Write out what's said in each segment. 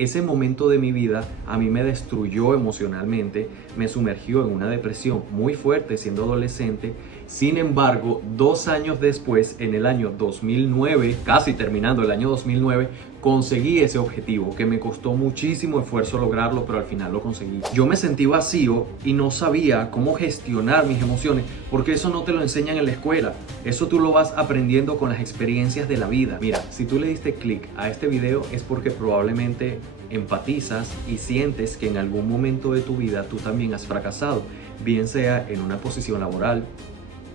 Ese momento de mi vida a mí me destruyó emocionalmente, me sumergió en una depresión muy fuerte siendo adolescente. Sin embargo, 2 años después, en el año 2009, casi terminando el año 2009, conseguí ese objetivo que me costó muchísimo esfuerzo lograrlo, pero al final lo conseguí. Yo me sentí vacío y no sabía cómo gestionar mis emociones, porque eso no te lo enseñan en la escuela. Eso tú lo vas aprendiendo con las experiencias de la vida. Mira, si tú le diste clic a este video es porque probablemente empatizas y sientes que en algún momento de tu vida tú también has fracasado, bien sea en una posición laboral,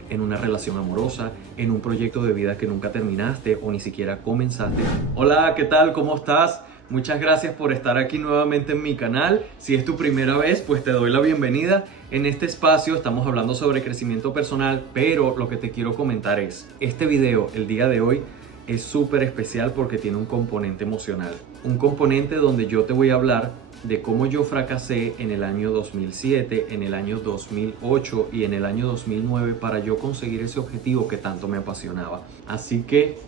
en una relación amorosa, en un proyecto de vida que nunca terminaste o ni siquiera comenzaste. Hola, ¿qué tal? ¿Cómo estás? Muchas gracias por estar aquí nuevamente en mi canal. Si es tu primera vez, pues te doy la bienvenida. En este espacio estamos hablando sobre crecimiento personal, pero lo que te quiero comentar es, este video, el día de hoy, es súper especial porque tiene un componente emocional. Un componente donde yo te voy a hablar de cómo yo fracasé en el año 2007, en el año 2008 y en el año 2009 para yo conseguir ese objetivo que tanto me apasionaba. Así que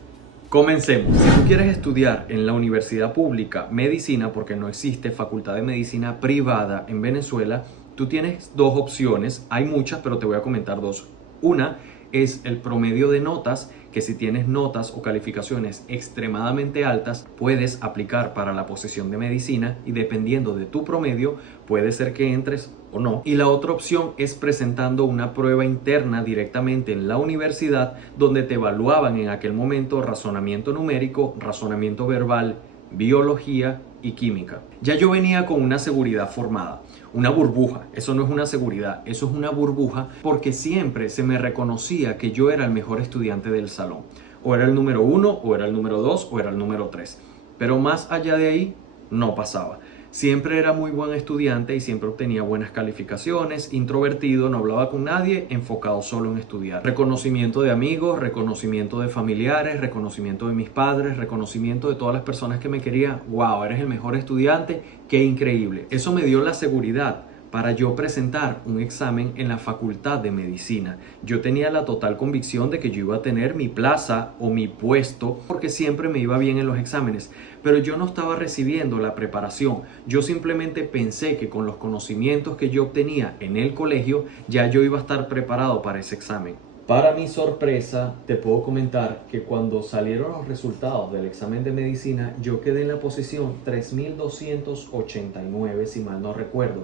comencemos. Si tú quieres estudiar en la universidad pública medicina, porque no existe facultad de medicina privada en Venezuela, tú tienes dos opciones. Hay muchas, pero te voy a comentar dos. Una es el promedio de notas, que si tienes notas o calificaciones extremadamente altas, puedes aplicar para la posición de medicina y dependiendo de tu promedio, puede ser que entres o no. Y la otra opción es presentando una prueba interna directamente en la universidad, donde te evaluaban en aquel momento razonamiento numérico, razonamiento verbal, biología y química. Ya yo venía con una seguridad formada, una burbuja. Eso no es una seguridad, eso es una burbuja, porque siempre se me reconocía que yo era el mejor estudiante del salón. O era el número 1, o era el número 2, o era el número 3. Pero más allá de ahí, no pasaba. Siempre era muy buen estudiante y siempre obtenía buenas calificaciones, introvertido, no hablaba con nadie, enfocado solo en estudiar. Reconocimiento de amigos, reconocimiento de familiares, reconocimiento de mis padres, reconocimiento de todas las personas que me querían. ¡Wow! Eres el mejor estudiante, ¡qué increíble! Eso me dio la seguridad para yo presentar un examen en la facultad de medicina. Yo tenía la total convicción de que yo iba a tener mi plaza o mi puesto porque siempre me iba bien en los exámenes, pero yo no estaba recibiendo la preparación. Yo simplemente pensé que con los conocimientos que yo obtenía en el colegio ya yo iba a estar preparado para ese examen. Para mi sorpresa, te puedo comentar que cuando salieron los resultados del examen de medicina, yo quedé en la posición 3289, si mal no recuerdo.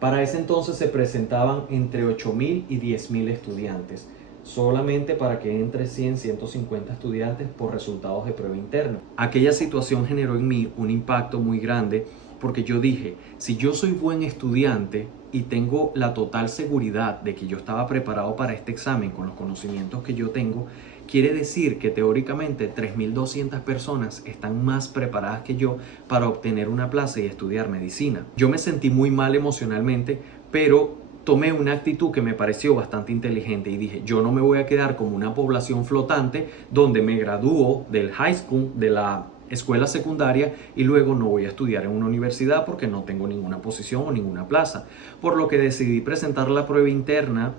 Para ese entonces se presentaban entre 8.000 y 10.000 estudiantes, solamente para que entre 100, 150 estudiantes por resultados de prueba interna. Aquella situación generó en mí un impacto muy grande porque yo dije, si yo soy buen estudiante y tengo la total seguridad de que yo estaba preparado para este examen con los conocimientos que yo tengo, quiere decir que teóricamente 3.200 personas están más preparadas que yo para obtener una plaza y estudiar medicina. Yo me sentí muy mal emocionalmente, pero tomé una actitud que me pareció bastante inteligente y dije, yo no me voy a quedar como una población flotante donde me gradúo del high school, de la escuela secundaria y luego no voy a estudiar en una universidad porque no tengo ninguna posición o ninguna plaza. Por lo que decidí presentar la prueba interna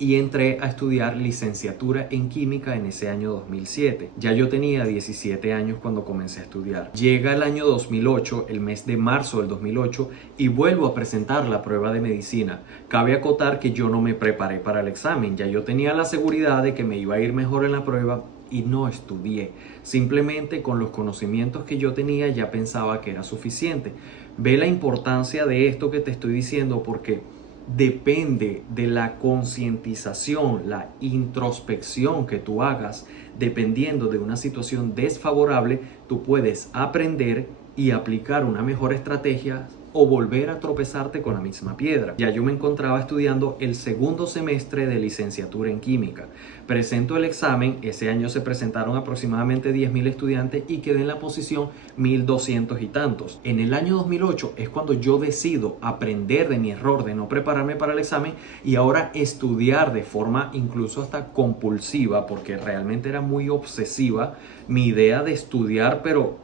y entré a estudiar licenciatura en química en ese año 2007. Ya yo tenía 17 años cuando comencé a estudiar. Llega el año 2008, el mes de marzo del 2008, y vuelvo a presentar la prueba de medicina. Cabe acotar que yo no me preparé para el examen. Ya yo tenía la seguridad de que me iba a ir mejor en la prueba y no estudié. Simplemente con los conocimientos que yo tenía ya pensaba que era suficiente. Ve la importancia de esto que te estoy diciendo porque depende de la concientización, la introspección que tú hagas. Dependiendo de una situación desfavorable, tú puedes aprender y aplicar una mejor estrategia o volver a tropezarte con la misma piedra. Ya yo me encontraba estudiando el segundo semestre de licenciatura en química. Presento el examen, ese año se presentaron aproximadamente 10.000 estudiantes y quedé en la posición 1.200 y tantos. En el año 2008 es cuando yo decido aprender de mi error de no prepararme para el examen y ahora estudiar de forma incluso hasta compulsiva, porque realmente era muy obsesiva mi idea de estudiar, pero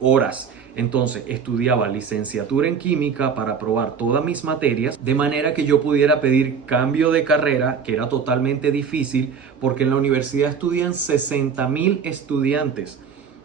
horas. Entonces estudiaba licenciatura en química para aprobar todas mis materias, de manera que yo pudiera pedir cambio de carrera, que era totalmente difícil porque en la universidad estudian 60.000 estudiantes,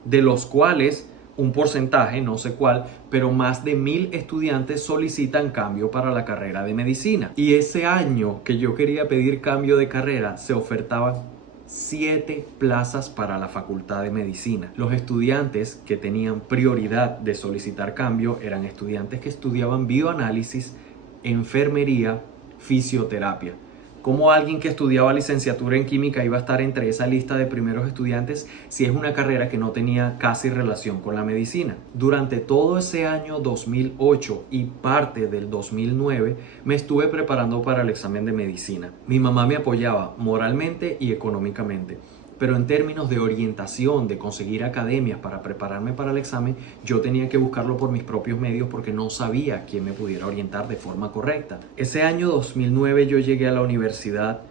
de los cuales un porcentaje, no sé cuál, pero más de 1000 estudiantes solicitan cambio para la carrera de medicina. Y ese año que yo quería pedir cambio de carrera, se ofertaban 7 plazas para la facultad de medicina. Los estudiantes que tenían prioridad de solicitar cambio eran estudiantes que estudiaban bioanálisis, enfermería, fisioterapia. ¿Cómo alguien que estudiaba licenciatura en química iba a estar entre esa lista de primeros estudiantes si es una carrera que no tenía casi relación con la medicina? Durante todo ese año 2008 y parte del 2009 me estuve preparando para el examen de medicina. Mi mamá me apoyaba moralmente y económicamente, pero en términos de orientación, de conseguir academias para prepararme para el examen, yo tenía que buscarlo por mis propios medios porque no sabía quién me pudiera orientar de forma correcta. Ese año 2009 yo llegué a la universidad,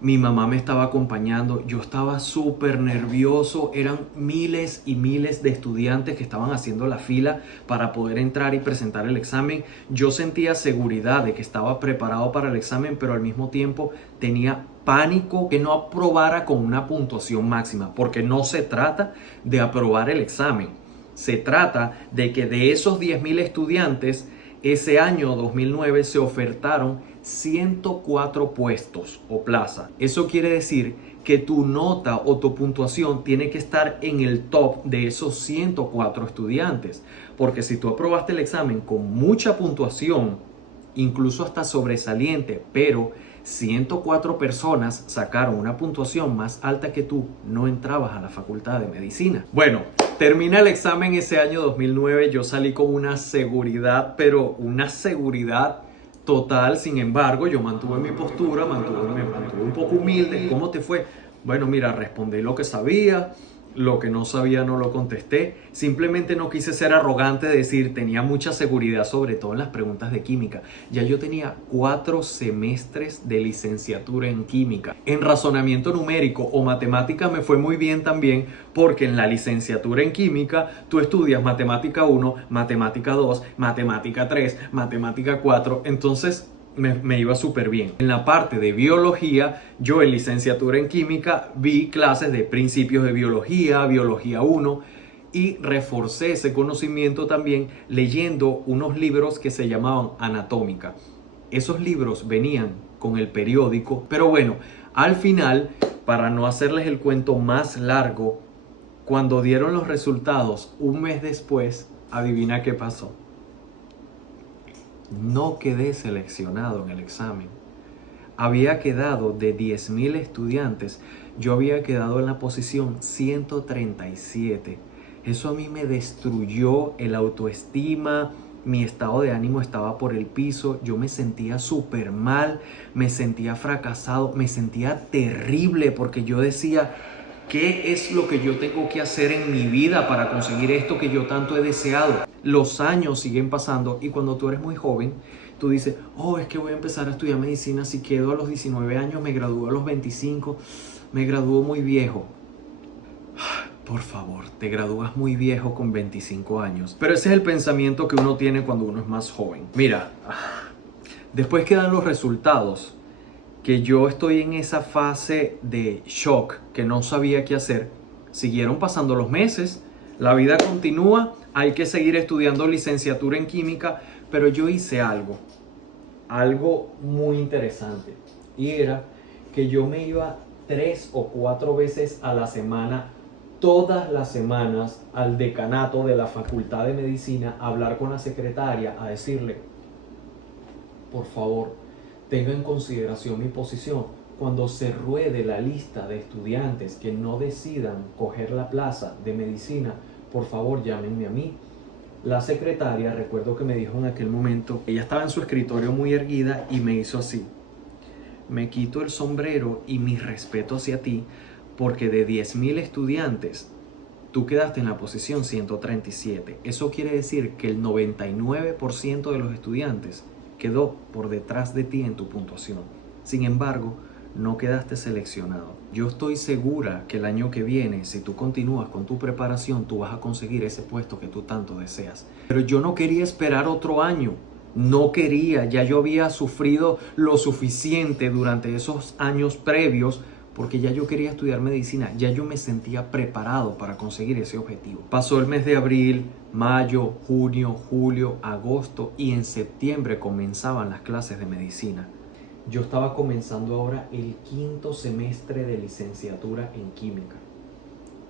mi mamá me estaba acompañando, yo estaba súper nervioso, eran miles y miles de estudiantes que estaban haciendo la fila para poder entrar y presentar el examen. Yo sentía seguridad de que estaba preparado para el examen, pero al mismo tiempo tenía pánico que no aprobara con una puntuación máxima, porque no se trata de aprobar el examen, se trata de que de esos 10.000 estudiantes, ese año 2009 se ofertaron 104 puestos o plazas. Eso quiere decir que tu nota o tu puntuación tiene que estar en el top de esos 104 estudiantes, porque si tú aprobaste el examen con mucha puntuación, incluso hasta sobresaliente, pero 104 personas sacaron una puntuación más alta que tú, no entrabas a la facultad de medicina. Bueno, termina el examen ese año 2009, yo salí con una seguridad, pero una seguridad total. Sin embargo, yo mantuve mi postura, me mantuve un poco humilde. ¿Cómo te fue? Bueno, mira, respondí lo que sabía. Lo que no sabía no lo contesté. Simplemente no quise ser arrogante de decir, tenía mucha seguridad, sobre todo en las preguntas de química. Ya yo tenía 4 semestres de licenciatura en química. En razonamiento numérico o matemática me fue muy bien también, porque en la licenciatura en química tú estudias matemática 1, matemática 2, matemática 3, matemática 4. Entonces me iba súper bien. En la parte de biología, yo en licenciatura en química vi clases de principios de biología, biología 1, y reforcé ese conocimiento también leyendo unos libros que se llamaban anatómica. Esos libros venían con el periódico, pero bueno, al final, para no hacerles el cuento más largo, cuando dieron los resultados un mes después, adivina qué pasó. No quedé seleccionado en el examen. Había quedado de 10.000 estudiantes, yo había quedado en la posición 137. Eso a mí me destruyó el autoestima, mi estado de ánimo estaba por el piso, yo me sentía súper mal, me sentía fracasado, me sentía terrible porque yo decía, ¿qué es lo que yo tengo que hacer en mi vida para conseguir esto que yo tanto he deseado? Los años siguen pasando y cuando tú eres muy joven, tú dices, oh, es que voy a empezar a estudiar medicina, si quedo a los 19 años, me gradúo a los 25, me gradúo muy viejo. Por favor, te gradúas muy viejo con 25 años. Pero ese es el pensamiento que uno tiene cuando uno es más joven. Mira, después que dan los resultados, que yo estoy en esa fase de shock, que no sabía qué hacer, siguieron pasando los meses, la vida continúa, hay que seguir estudiando licenciatura en química, pero yo hice algo muy interesante, y era que yo me iba 3 o 4 veces a la semana, todas las semanas, al decanato de la Facultad de Medicina a hablar con la secretaria, a decirle, por favor, tenga en consideración mi posición. Cuando se ruede la lista de estudiantes que no decidan coger la plaza de medicina, por favor llámenme a mí. La secretaria, recuerdo que me dijo en aquel momento, ella estaba en su escritorio muy erguida y me hizo así. Me quito el sombrero y mi respeto hacia ti, porque de 10.000 estudiantes, tú quedaste en la posición 137. Eso quiere decir que el 99% de los estudiantes quedó por detrás de ti en tu puntuación. Sin embargo, no quedaste seleccionado. Yo estoy segura que el año que viene, si tú continúas con tu preparación, tú vas a conseguir ese puesto que tú tanto deseas. Pero yo no quería esperar otro año. No quería, ya yo había sufrido lo suficiente durante esos años previos porque ya yo quería estudiar medicina, ya yo me sentía preparado para conseguir ese objetivo. Pasó el mes de abril, mayo, junio, julio, agosto y en septiembre comenzaban las clases de medicina. Yo estaba comenzando ahora el 5º semestre de licenciatura en química.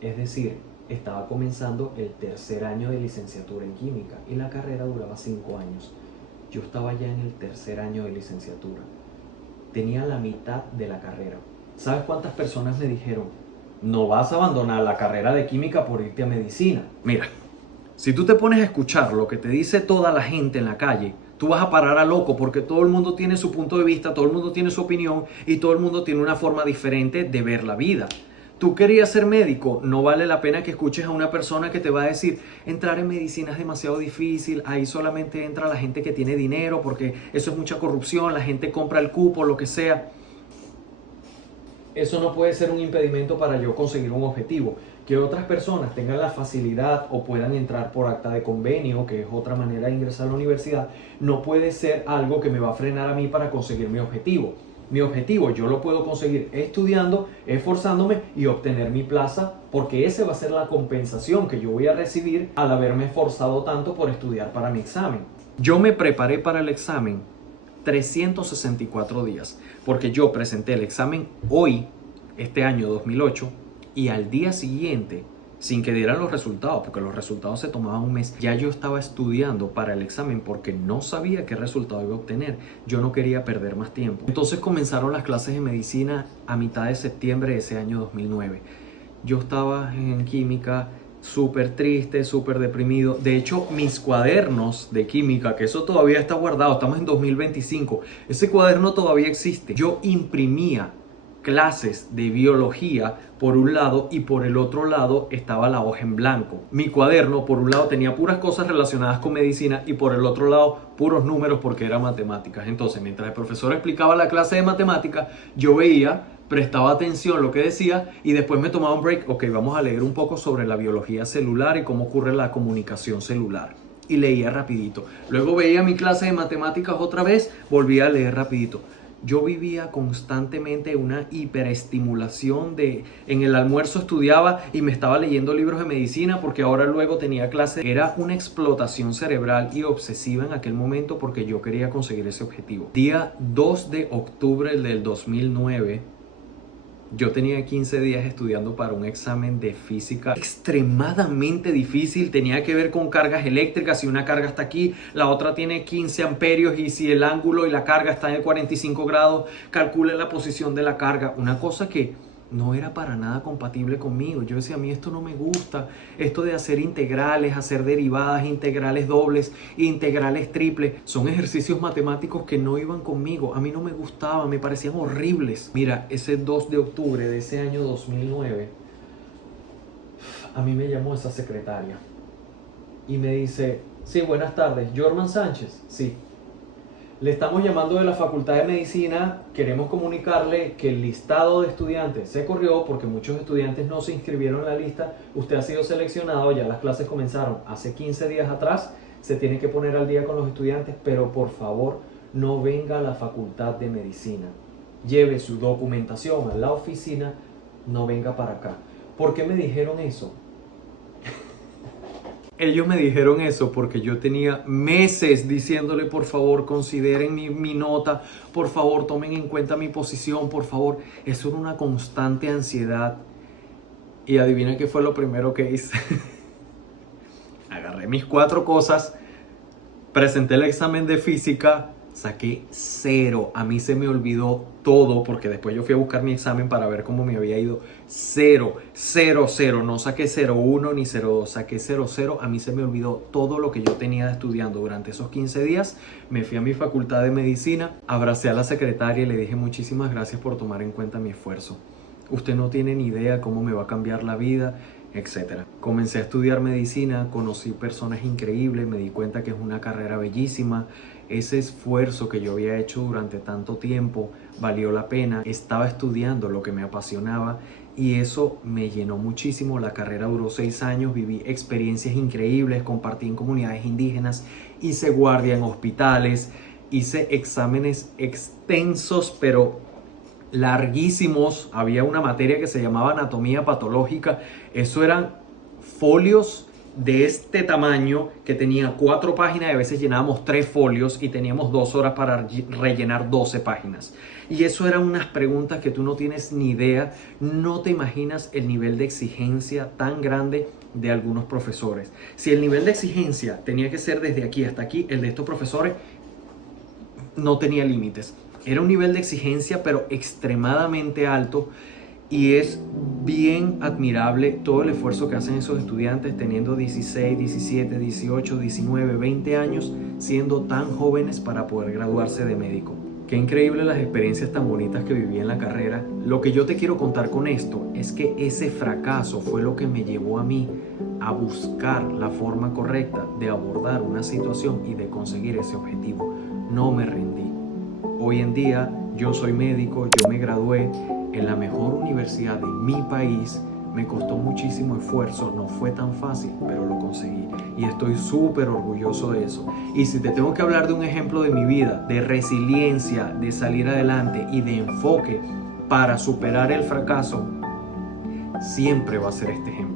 Es decir, estaba comenzando el 3er año de licenciatura en química y la carrera duraba 5 años. Yo estaba ya en el 3er año de licenciatura. Tenía la mitad de la carrera. ¿Sabes cuántas personas me dijeron? No vas a abandonar la carrera de química por irte a medicina. Mira, si tú te pones a escuchar lo que te dice toda la gente en la calle, tú vas a parar a loco porque todo el mundo tiene su punto de vista, todo el mundo tiene su opinión y todo el mundo tiene una forma diferente de ver la vida. Tú querías ser médico, no vale la pena que escuches a una persona que te va a decir entrar en medicina es demasiado difícil, ahí solamente entra la gente que tiene dinero porque eso es mucha corrupción, la gente compra el cupo, lo que sea. Eso no puede ser un impedimento para yo conseguir un objetivo. Que otras personas tengan la facilidad o puedan entrar por acta de convenio, que es otra manera de ingresar a la universidad, no puede ser algo que me va a frenar a mí para conseguir mi objetivo. Mi objetivo yo lo puedo conseguir estudiando, esforzándome y obtener mi plaza, porque esa va a ser la compensación que yo voy a recibir al haberme esforzado tanto por estudiar para mi examen. Yo me preparé para el examen 364 días, porque yo presenté el examen hoy, este año 2008, y al día siguiente, sin que dieran los resultados, porque los resultados se tomaban un mes, ya yo estaba estudiando para el examen porque no sabía qué resultado iba a obtener. Yo no quería perder más tiempo. Entonces comenzaron las clases de medicina a mitad de septiembre de ese año 2009. Yo estaba en química súper triste, súper deprimido. De hecho, mis cuadernos de química, que eso todavía está guardado, estamos en 2025, ese cuaderno todavía existe. Yo imprimía clases de biología por un lado y por el otro lado estaba la hoja en blanco. Mi cuaderno por un lado tenía puras cosas relacionadas con medicina y por el otro lado puros números porque era matemáticas. Entonces, mientras el profesor explicaba la clase de matemáticas, yo veía, prestaba atención a lo que decía y después me tomaba un break. Ok, vamos a leer un poco sobre la biología celular y cómo ocurre la comunicación celular. Y leía rapidito. Luego veía mi clase de matemáticas otra vez, volvía a leer rapidito. Yo vivía constantemente una hiperestimulación en el almuerzo estudiaba y me estaba leyendo libros de medicina porque ahora luego tenía clase. Era una explotación cerebral y obsesiva en aquel momento porque yo quería conseguir ese objetivo. Día 2 de octubre del 2009, yo tenía 15 días estudiando para un examen de física extremadamente difícil. Tenía que ver con cargas eléctricas. Si una carga está aquí, la otra tiene 15 amperios y si el ángulo y la carga están en 45 grados, calcule la posición de la carga. Una cosa que no era para nada compatible conmigo. Yo decía, a mí esto no me gusta. Esto de hacer integrales, hacer derivadas, integrales dobles, integrales triples, son ejercicios matemáticos que no iban conmigo. A mí no me gustaban, me parecían horribles. Mira, ese 2 de octubre de ese año 2009, a mí me llamó esa secretaria y me dice, sí, buenas tardes, Jorman Sánchez, sí. Le estamos llamando de la Facultad de Medicina, queremos comunicarle que el listado de estudiantes se corrió porque muchos estudiantes no se inscribieron en la lista. Usted ha sido seleccionado, ya las clases comenzaron hace 15 días atrás, se tiene que poner al día con los estudiantes, pero por favor no venga a la Facultad de Medicina. Lleve su documentación a la oficina, no venga para acá. ¿Por qué me dijeron eso? Ellos me dijeron eso porque yo tenía meses diciéndole, por favor, consideren mi nota, por favor, tomen en cuenta mi posición, por favor. Eso era una constante ansiedad. Y adivina qué fue lo primero que hice. Agarré mis 4 cosas, presenté el examen de física, saqué 0. A mí se me olvidó todo porque después yo fui a buscar mi examen para ver cómo me había ido. 0, 0, 0. No saqué 0,1 ni 0,2. Saqué 0, 0. A mí se me olvidó todo lo que yo tenía estudiando durante esos 15 días. Me fui a mi facultad de medicina, abracé a la secretaria y le dije muchísimas gracias por tomar en cuenta mi esfuerzo. Usted no tiene ni idea cómo me va a cambiar la vida, etcétera. Comencé a estudiar medicina, conocí personas increíbles, me di cuenta que es una carrera bellísima. Ese esfuerzo que yo había hecho durante tanto tiempo valió la pena. Estaba estudiando lo que me apasionaba y eso me llenó muchísimo. La carrera duró 6 años, viví experiencias increíbles, compartí en comunidades indígenas, hice guardia en hospitales, hice exámenes extensos pero larguísimos. Había una materia que se llamaba anatomía patológica. Eso eran folios de este tamaño que tenía 4 páginas y a veces llenábamos 3 folios y teníamos 2 horas para rellenar 12 páginas. Y eso eran unas preguntas que tú no tienes ni idea, no te imaginas el nivel de exigencia tan grande de algunos profesores. Si el nivel de exigencia tenía que ser desde aquí hasta aquí, el de estos profesores no tenía límites. Era un nivel de exigencia pero extremadamente alto. Y es bien admirable todo el esfuerzo que hacen esos estudiantes teniendo 16, 17, 18, 19, 20 años, siendo tan jóvenes para poder graduarse de médico. Qué increíble las experiencias tan bonitas que viví en la carrera. Lo que yo te quiero contar con esto es que ese fracaso fue lo que me llevó a mí a buscar la forma correcta de abordar una situación y de conseguir ese objetivo. No me rendí. Hoy en día yo soy médico, yo me gradué en la mejor universidad de mi país. Me costó muchísimo esfuerzo, no fue tan fácil, pero lo conseguí y estoy súper orgulloso de eso. Y si te tengo que hablar de un ejemplo de mi vida, de resiliencia, de salir adelante y de enfoque para superar el fracaso, siempre va a ser este ejemplo.